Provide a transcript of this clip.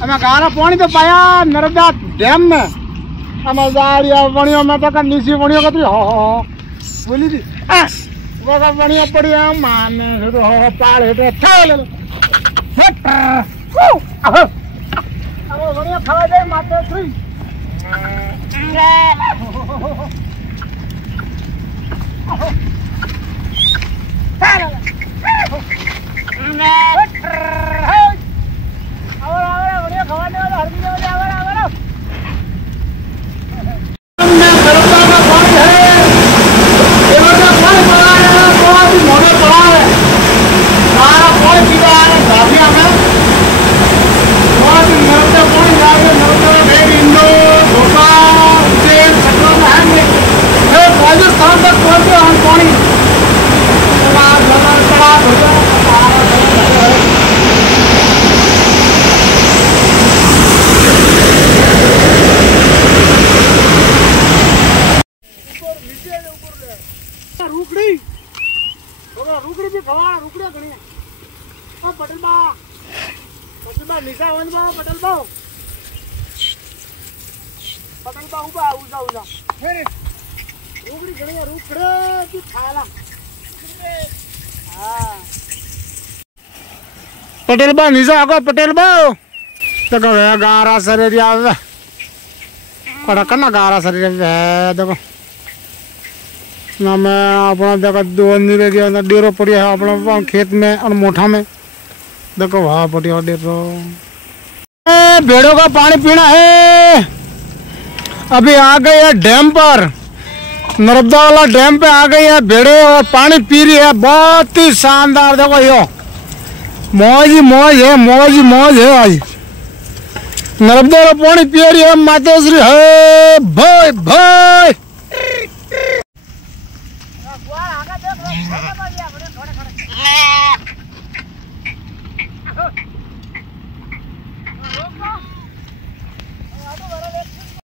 हमें गारा पानी तो पाया नर्मदा डैम में हमें जाड़िया बनियों में तो नीचे बनियों का हो बोली थी वो का बनिया पड़ी है माने तो हो पाले तो चल अब बनिया खा जाए माते थी राजस्थान तक पहुंचे हम पानी रुकड़ी भी खवा रुकड़िया घणी पटेल बा निशा वन बा पटेल बा उबा उजा उजा रुकड़ी घणी रुकड़े की खाला हां पटेल बा निशा आगो पटेल बा देखो गारा शरीर आवे कड़ा करना गारा शरीर देखो ना मैं अपना देखो दो नीरे दिया डेरो पड़िया है अपना खेत में और मोठा में देखो वहाँ पड़िया डेरो भेड़ों का पानी पीना है। अभी आ गए है डैम पर नर्मदा वाला डैम पे आ गई है भेड़े और पानी पी रही है बहुत ही शानदार देखो यो मौज ही मौज है मौज ही मौज है आज नर्मदा वाला पानी पी रही है माताश्री है भाई भाई